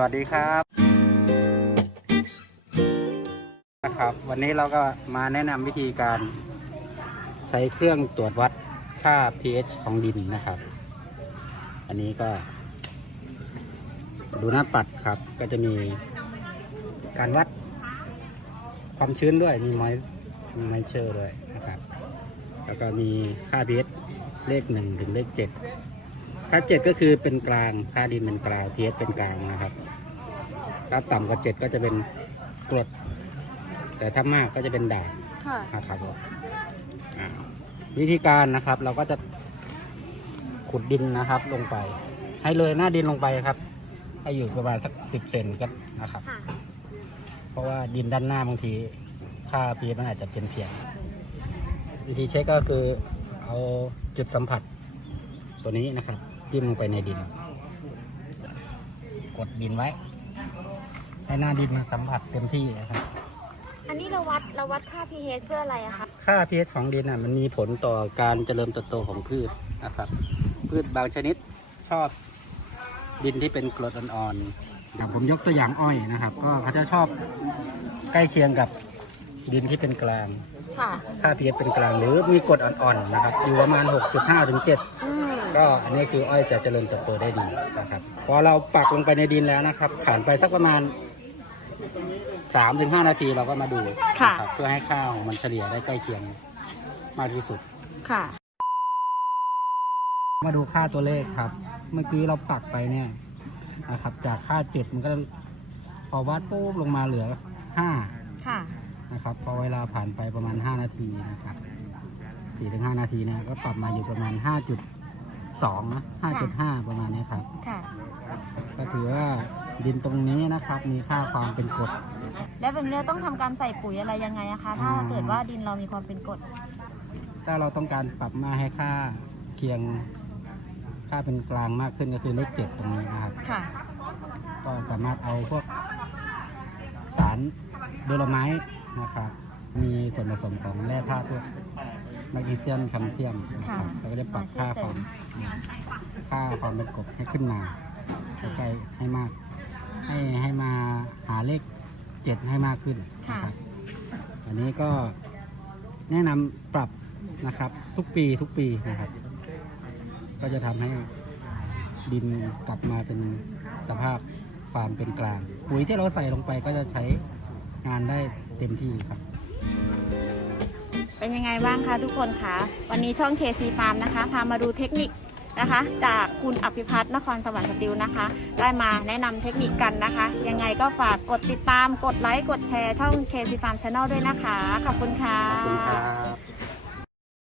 สวัสดีครับนะครับ วันนี้เราก็มาแนะนำวิธีการใช้เครื่องตรวจวัดค่า pH ของดินนะครับ อันนี้ก็ ดูหน้าปัดครับ ก็จะมีการวัดความชื้นด้วย มีไมอยมเชอร์ด้วยนะครับ แล้วก็มีค่า pH เลขหนึ่งถึงเลขเจ็ด ค่าเจ็ดก็คือเป็นกลางค่าดินเป็นกลาง pH เป็นกลางนะครับ ถ้าต่ำกว่าเจ็ดก็จะเป็นกรด แต่ถ้ามากก็จะเป็นด่างค่ะนะครับอ่าวิธีการนะครับเราก็จะขุดดินนะครับลงไป ให้เลยหน้าดินลงไปครับให้อยู่ประมาณสักสิบเซนก็นะครับ ค่ะเพราะว่าดินด้านหน้าบางทีค่า pH มันอาจจะเพี้ยนเพียนๆวิธีเช็คก็คือเอาจุดสัมผัสตัวนี้นะครับ จิ้มลงไปในดิน กดดินไว้ ให้หน้าดินมันสัมผัสเต็มที่นะครับ อันนี้เราวัดเราวัดค่า pH เพื่ออะไรอะคะค่า pH ของดินน่ะมันมีผลต่อการเจริญเติบโตของพืชนะครับ พืชบางชนิดชอบดินที่เป็นกรดอ่อนๆอย่างผมยกตัวอย่างอ้อยนะครับ ก็เขาจะชอบใกล้เคียงกับดินที่เป็นกลาง ค่ะ ค่า pH เป็นกลางหรือมีกรดอ่อนๆนะครับ อยู่ประมาณ 6.5ถึง7 อืม ก็อันนี้คืออ้อยจะเจริญเติบโตได้ดีนะครับ พอเราปักลงไปในดินแล้วนะครับ ผ่านไปสักประมาณ3-5ถึงนาทีเราก็มาดูนะครับเพื่อให้ข้าวของมันเฉลี่ยได้ใกล้เคียงมากที่สุด ค่ะ มาดูค่าตัวเลขครับ เมื่อกี้เราปักไปเนี่ยนะครับ จากค่าเจ็ดมันก็พอวัดปุ๊บลงมาเหลือห้าค่ะ นะครับ พอเวลาผ่านไปประมาณห้านาทีนะครับสี่ถึงห้านาทีเนี่ยก็ปรับมาอยู่ประมาณห้าจุด สองนะห้าจุดห้าประมาณนี้ครับ ค่ะ ก็ถือว่าดินตรงนี้นะครับมีค่าความเป็นกรด แล้วแบบนี้เราต้องทำการใส่ปุ๋ยอะไรยังไงอะคะ ถ้าอืมเกิดว่าดินเรามีความเป็นกรด ถ้าเราต้องการปรับมาให้ค่าเคียงค่าเป็นกลางมากขึ้นก็คือเลขเจ็ดตรงนี้นะครับ ค่ะ ก็สามารถเอาพวกสารโดโลไมต์นะครับ มีส่วนผสมของแร่ธาตุพวก แมกนีเซียมแคลเซียมนะครับค่ะเราก็จะปรับค่าความค่าความเป็นกรดให้ขึ้นมาใกล้ๆให้มาก ให้ให้มาหาเลขเจ็ดให้มากขึ้นนะครับอันนี้ก็แนะนำปรับนะครับ ทุกปีทุกปีนะครับ ก็จะทำให้ดินกลับมาเป็นสภาพความเป็นกลางปุ๋ยที่เราใส่ลงไปก็จะใช้งานได้เต็มที่ครับ เป็นยังไงบ้างคะทุกคนคะ วันนี้ช่อง KC Farm นะคะ พามาดูเทคนิคนะคะ จากคุณอภิพัฒน์นครสวรรค์สติวนะคะ ได้มาแนะนำเทคนิคกันนะคะ ยังไงก็ฝากกดติดตาม กดไลค์ กดแชร์ช่อง KC Farm Channel ด้วยนะคะ ขอบคุณค่ะ ขอบคุณครับ